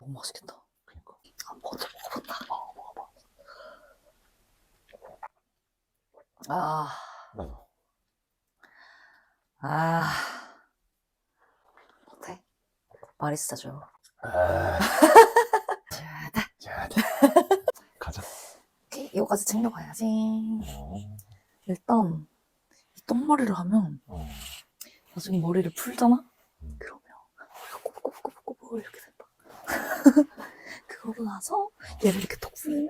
너무 맛있겠다. 그러니까. 아, 먼저 먹어본다. 어, 먹어봐. 아, 나도. 아. 어때? 바리스타 줘. 아, 자다. 자, 가자. 오케이, 이거까지 챙겨가야지. 어, 일단, 이 똥머리를 하면, 어. 나중에 머리를 풀잖아? 음. 그러면, 머리가 꼬불꼬불꼬불꼬불 이렇게 된다. 그러고 나서, 얘를 이렇게 톡 풀면,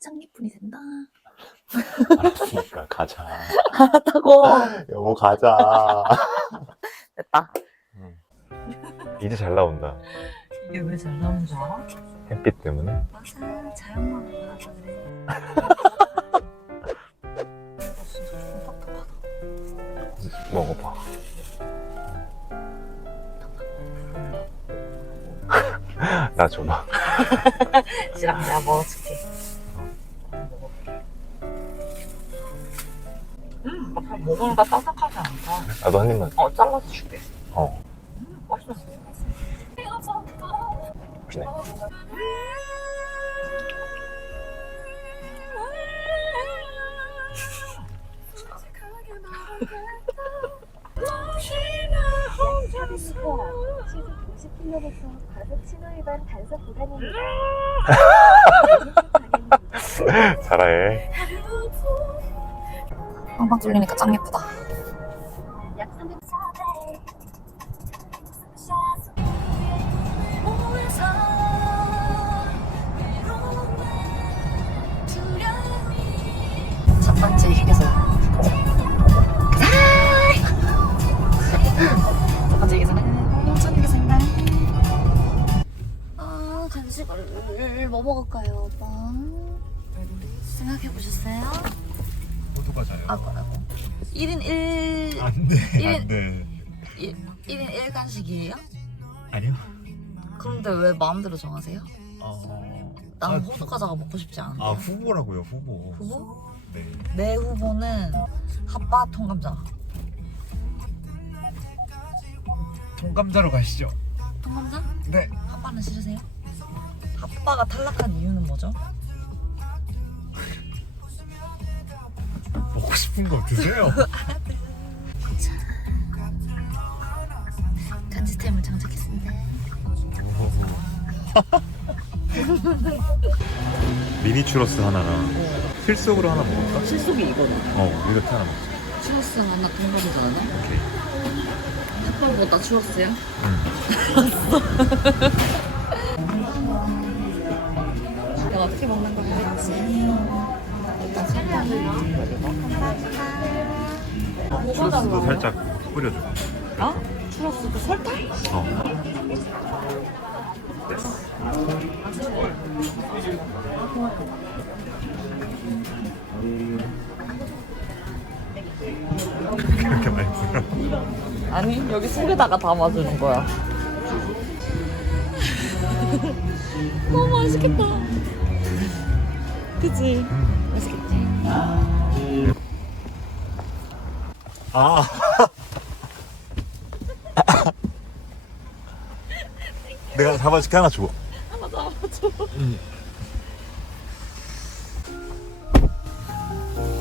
짱예쁜이 된다. 알았으니까 가자. 알았다고! 여보 가자. 됐다. 이제 잘 나온다. 이게 왜 잘 나오는 줄 알아? 햇빛 때문에. 맞아, 자연만 보라서 그래. 진짜 좀 답답하다. 먹어봐. 나 줘봐. 지랑 내가 먹어줄게. 음, 막상 먹으니까 딱딱하지 않다. 나도 한 입만. 어, 잘라서 줄게. 시속 50km 과속 신호 위반 단속 구간입니다. 잘해. 빵빵 뚫리니까 짱 예쁘다. 약 300. 간식을 뭐 먹을까요, 오빠? 생각해 보셨어요? 모두 가자요. 아, 뭐라고? 1인 1, 안 돼. 일- 안 돼. 1, 1인 1 간식이에요? 아니요. 그런데 왜 마음대로 정하세요? 어. 나는 아, 호두 과자가 먹고 싶지 않은데. 아 후보라고요 후보. 후보? 네. 내 후보는 핫바 통감자. 통감자로 가시죠. 통감자? 네. 핫바는 싫으세요? 핫바가 탈락한 이유는 뭐죠? 먹고 싶은 거 드세요. 간지템을 장착했습니다. 미니 추러스 하나랑 필속으로 하나 먹을까? 실속이 이거는. 어 이렇게 하나 먹자. 추러스 하나 통감자 하나? 오케이. 핫바보다 추러스요? 응. 어떻게 먹는. 일단 설탕을 그리고 추러스도 살짝 뿌려줘. 어? 추러스도 설탕? 어. 그렇게 많이 뿌려. 아니 여기 속에다가 담아주는 거야. 너무 맛있겠다. 그치? 맛있겠지? 아. 내가 잡아줄게 하나 줘. 하나 잡아줘.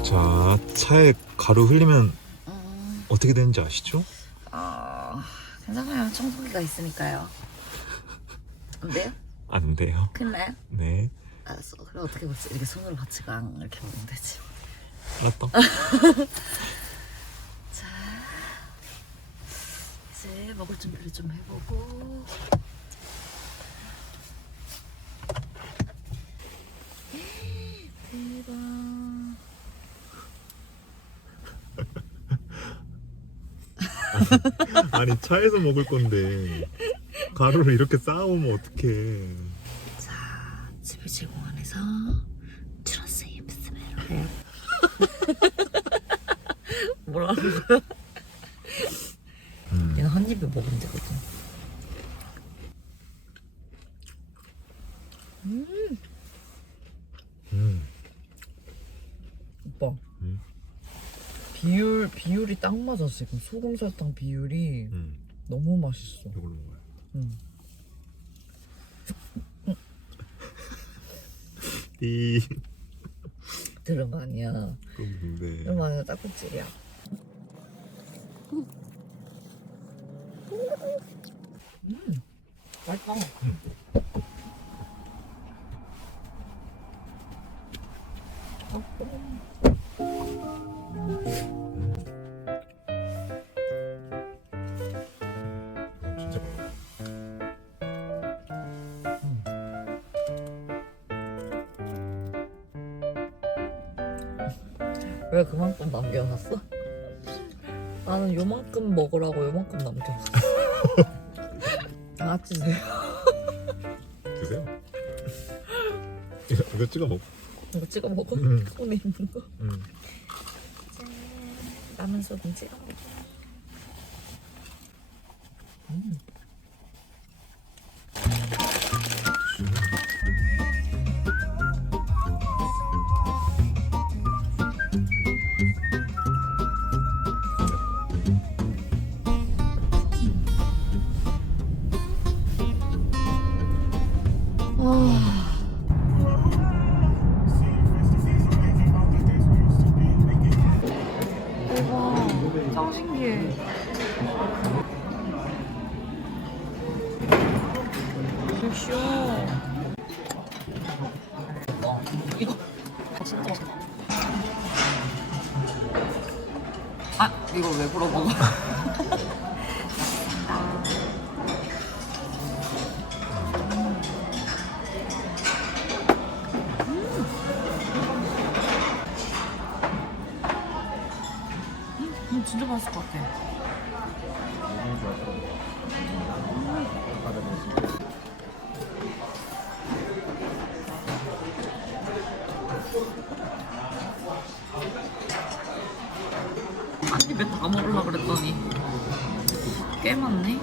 자, 차에 가루 흘리면 음, 어떻게 되는지 아시죠? 아, 괜찮아요. 청소기가 있으니까요. 안 돼요? 안 돼요. 큰일 나요? 네. 알았어. 그럼 어떻게 먹지? 이렇게 손으로 받치고 안 이렇게 먹으면 되지. 알았다. 자, 이제 먹을 준비를 좀 해보고. 대박. 아니 차에서 먹을 건데 가루를 이렇게 쌓아오면 어떡해. SBC 공원에서 트러스 입스메로 뭐라고 음. 내가 한 입에 먹으면 되거든 음. 음. 오빠 음. 비율 비율이 딱 맞았어 지금 소금 설탕 비율이 음. 너무 맛있어 이걸로 먹어요 응. 이거 아니야. 근데 거 아니야 딱꼭질이야. 음, 맛있다. 왜 그만큼 남겨놨어? 나는 요만큼 먹으라고 요만큼 남겨놨어. 다 같이 드세요. 드세요 이거, 이거 찍어 먹어 이거 찍어 먹어. 응. 손에 있는 거. 응 라면 소금 찍어 먹어. 음. 굿쇼. 이거 진짜 맛있다. 아, 이거 왜 물어먹어? 음, 진짜 맛있을 것 같아. 한 입에 다 먹으려고 그랬더니 꽤 많네.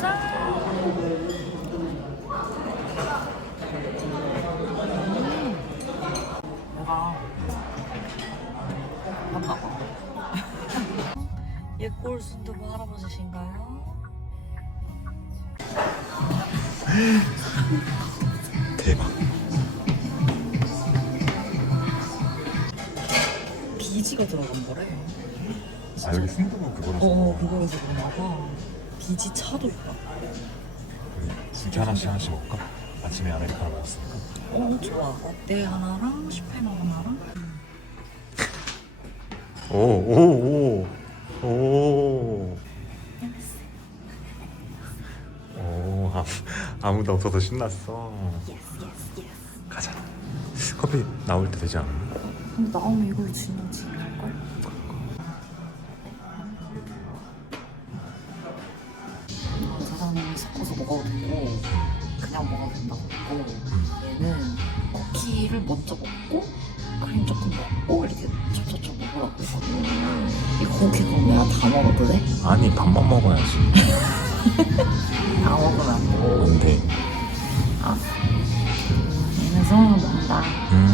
짠! 내가 한다 봐. 옛골 순두부 할아버지신가요? 대박 비지가 들어간 거래. 아 여기 순두부 그거라서 어, 그거에서 그런가 봐. 비지 차도 있다. 이렇게 하나씩 하나씩 먹을까? 아침에 아메리카노 먹었으니까 어, 좋아. 라떼 하나랑 슈페너 하나랑. 오오오오 오. 오, 아무, 아무도 없어서 신났어. 가자. 커피 나올 때 되지 않아? 근데 나오면 이걸 진짜 지 먹어도 되고 그냥 먹어도 된다고 했고 얘는 쿠키를 먼저 먹고 크림 조금 먹고 이렇게 찹찹찹 먹으라고 했거든 이 쿠키 그럼 내가 다 먹어도 돼? 아니 밥만 먹어야지. 다 먹으면 안 돼. 안 돼. 아 얘는 손으로 먹는다 음.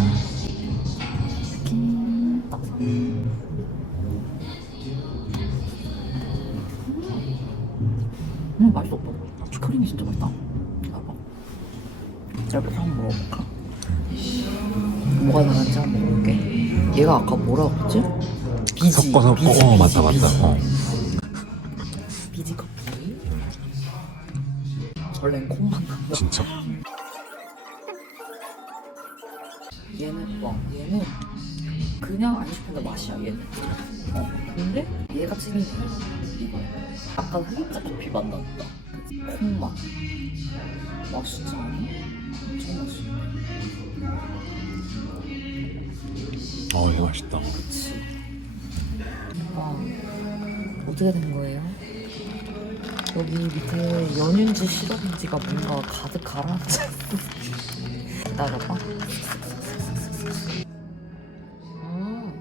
아까 뭐라 그랬지? 비지 섞어서 비지, 어 비지, 맞다 맞다. 비지. 어. 비지 커피 원래는 콩만 난다 진짜. 얘는 뭐 얘는 그냥 아이스크림 맛이야 얘는 어. 근데 얘가 찐이네 이거 아까 살짝 커피 맛 난다? 콩맛 맛있지 않아? 어 이거 맛있다. 그치 아 어떻게 된 거예요? 여기 밑에 연윤지 시럽인지가 뭔가 가득 가라앉아 기다려봐 음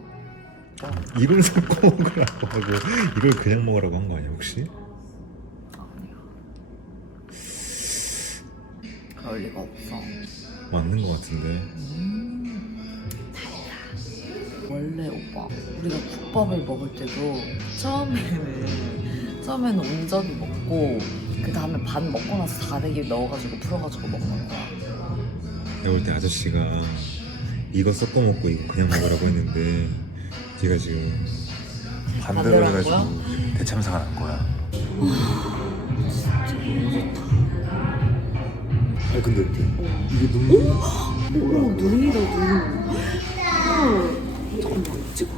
이걸 섞어 먹으라고 하고 이걸 그냥 먹으라고 한 거 아니야 혹시? 아니야. 그럴 리가 없어. 맞는 거 같은데. 음. 원래 오빠 우리가 국밥을 먹을 때도 처음에는 처음에는 온전히 먹고 그 다음에 반 먹고 나서 다대기 넣어가지고 풀어가지고 먹는 거야. 내가 볼 때 아저씨가 이거 섞어 먹고 이거 그냥 먹으라고 했는데 네가 지금 반대로 반대로 한 해가지고 거야? 지금 대참사가 난 거야. 아 근데 이게 눈물 오, 눈이다, 눈. 잠깐만, 찍어.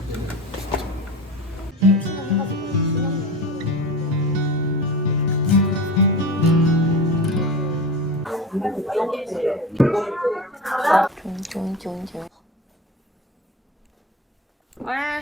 쫑쫑쫑쫑. 와,